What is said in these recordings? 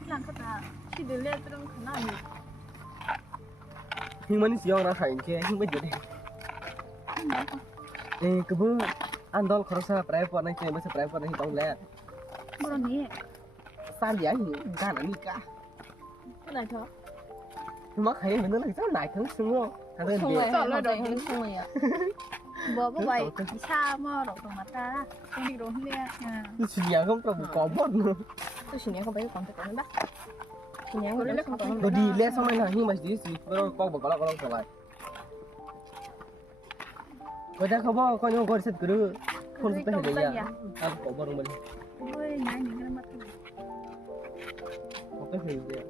bilang kata si dilihat terus kena ni. Nhưng mà siang ra khain ke hing bajde kebu andol khorosa pray por nai ke basa pray por nai tong le Baru ni. san dia ni gan ani ka Kenapa tu? mà khain men nai sa nai thang sungo thang den Không de phải Chọn không loại phải đồ. không không phải ạ. Bawa bawa bisa mau rok rumah ta. Yang di rumah dia. chi dia không pro ko bon Tôi chỉ nhớ không phải còn phải còn nữa. Chỉ nhớ Có không lẽ phải không còn go di le sang mai na hing mas di si pero ko ba kala kala kala ko da khabo ko nyo gor set kuru phone pe he ya ab ko bor mal Ôi, nãy những cái mặt. ko pe he ya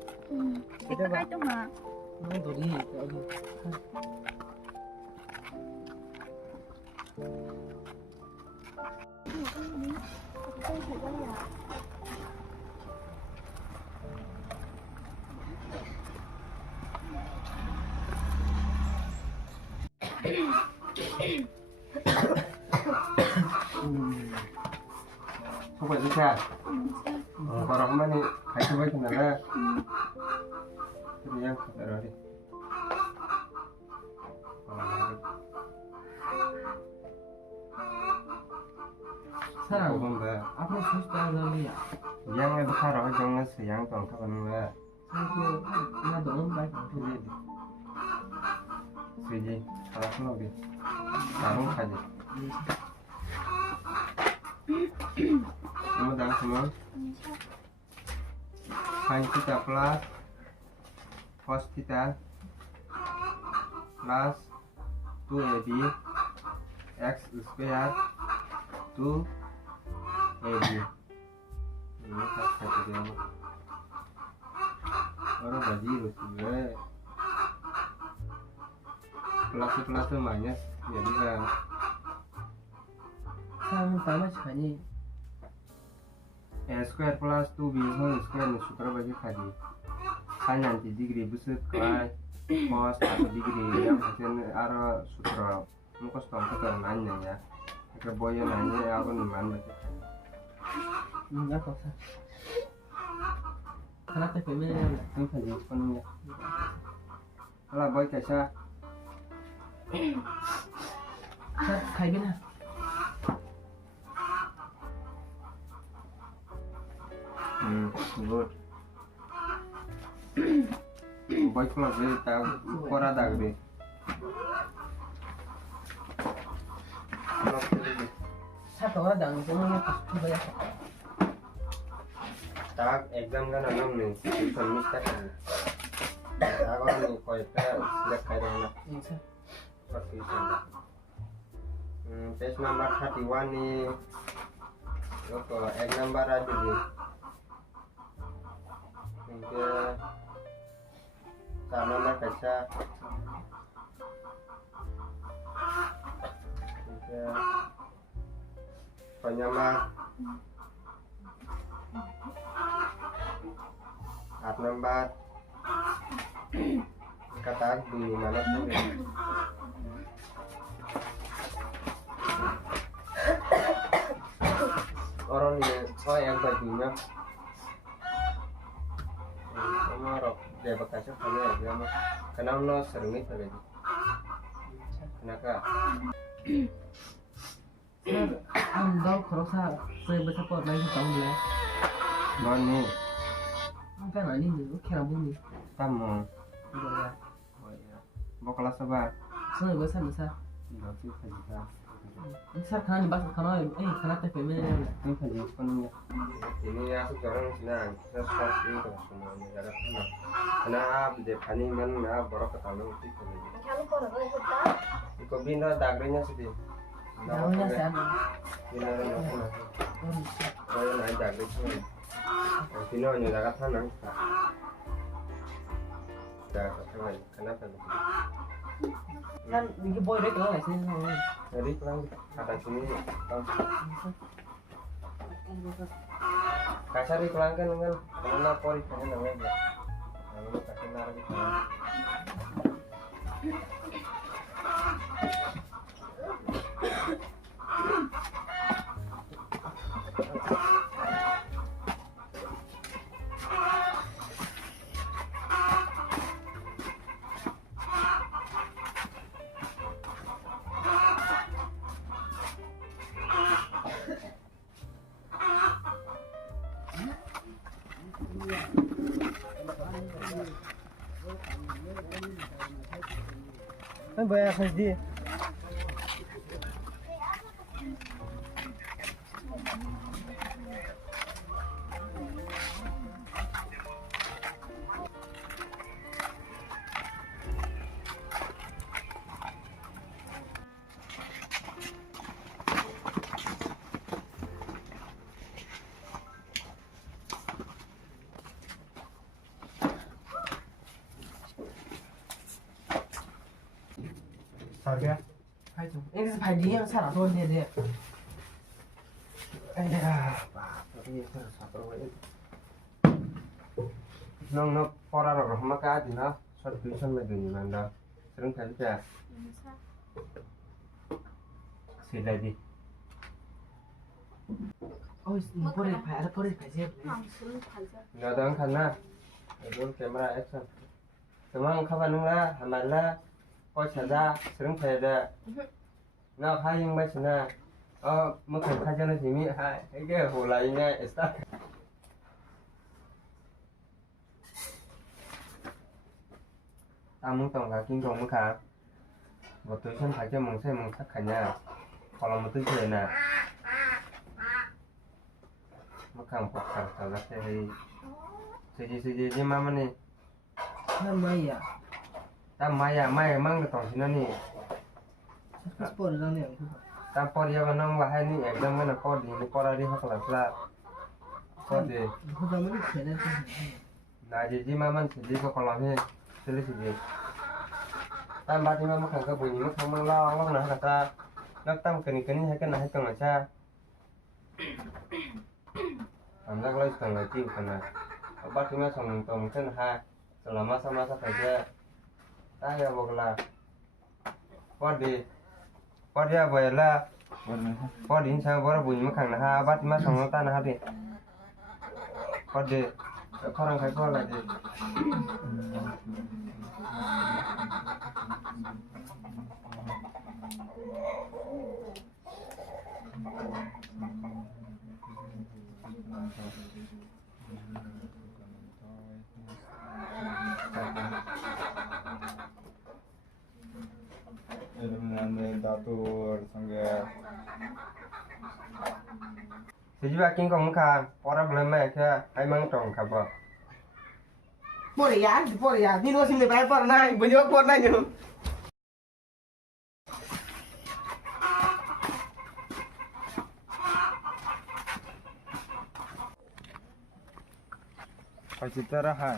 Kita kai tu mah. no do di ko di không phải sao còn đó mà này hãy cho với thằng này ra thì em để rồi đi sao không vậy आपने सोच क्या कर लिया yang itu karo jangan sayang tong kapan enggak मैं दोनों bike siji siji kalau aku lagi sarung saja kamu dah semua sin kita plus cos kita plus 2ab x square 2ab ini satu dia orang bagi juga plus minus jadi kan सामने तामा छानी a square plus 2b whole square ni sukar bagi tadi sin 90 degree busuk kai cos 1 degree yang hasil arah sutra muka stong ke nanya ya ke boya nanya aku nih mana नंगा कौसा खाना तो पे मैंने तुम खाली penuhnya kalau boy कैसा सर खाएंगे ना good boy kalau dia tahu kora dag deh सात और दांग से मैं कुछ बजा tak exam kan alam nih submit tak aku nih koyaknya sudah kayak mana ऐसा seperti itu page number 31 nih ke egg number aja deh ke star number kaca ke penyamar art number kata di mana tuh orang ini oh yang bajunya sama rok dia bekas kali ya dia mah kenal no sering nih tadi kenapa sir हम दो खरोसा से बचा पर नहीं ताऊ ले Manu हम क्या नानी नहीं वो क्या बुनी kamu बोला oh iya mau kelas apa sir बसा निसा berarti kerja सर खाना बस खाना खाना तो पे मैंने ini kerja penuhnya ini aku sekarang senang saya seperti itu semuanya ada kenal kenapa dia panik mana baru ketahuan itu Kamu kok nggak ikut tak? Iko bina dagrenya sedih दावना से आना bina na kaya na dagre ko bina nyo dagat hanang dagat hanang kenapa kan ini boy rek lah sih jadi pulang kata sini kasar di pulang kan karena pori kan namanya lalu kasih narik Kan bayar saja. Harga? Ini sepadi yang salah tuh dia. Tapi satu ini. Nong pora roh maka di na satu tulisan lagi ni mana sering kali ya sila di Oh, boleh sih. nggak ada kan na itu kamera action semang kapan nungla hamala kau sada sering pada na hai yang baca na oh mungkin kajian sini hai ke hulainya esta Amung tong ka king tong ka một túi chân phải cho mừng xem mừng sắc cả nhà còn là một túi trời nè mà càng bọc càng ra thì gì mà này Năm mấy à? ta mai mang cái tổng xin này Sport lang yan. ta por ya manong bahay ni exam na por di ni por ari hakla pla por di Ako naman sila sa na ji maman si ko kolam he sele si tam ba ti ma khang ka bunyi ma khang mang la long na ta nak tam kani hai kan acha am nak lai tang lai ti kana ba ti ma song tong kan ha selama sama saja ta ya bogla por dia boyla por din sang bor bunyi ma khang na ha ba ti ma song ta na ha di por di orang khai por la di Datur sangga Sejak king kong ka pora belum ke ai mang tong ka ba Boleh ya. Di luar sini bayar por naik, banyak por naik you. Pacita raha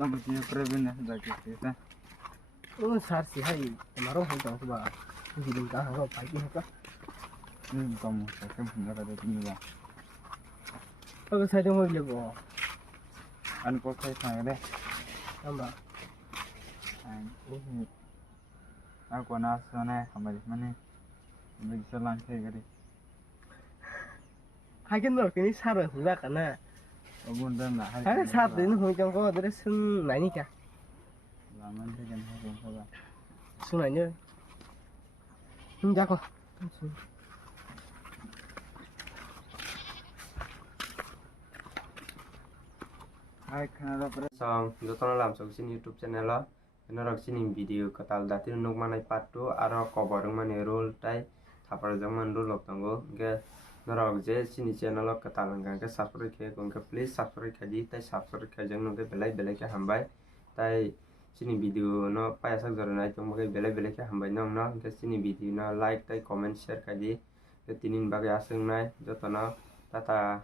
Lama sini prebin ya sudah kita Oh, sar sih hai. Kemarin aku tahu bah. Jadi dah aku pagi apa? ini kamu saya punya kata tinggal Aku saya tengok dia go. an kok saya sangat deh Tambah. ini aku nasone kembali mana bisa lancar kali Hakin loh, ini sar sudah karena. Abundan lah Ada sar ini hujan kau dari sun nani kah? lama sih kan saya Sun nanya. Jago. hai karena song jotono lam so sin youtube channel lo nó rok sin video katal dati nuk manai patu aro koborung mane role tai thapar jang man role lok tango ge nó rok je sin channel lo katal ngang ke subscribe ke kong ke please subscribe kaji tai subscribe ka jang no ke belai ke hambai tai sin video no pa sak jor nai tong ke belai ke hambai nong no ke sin video no like tai comment share kaji ke tinin bagai asung nai jotono tata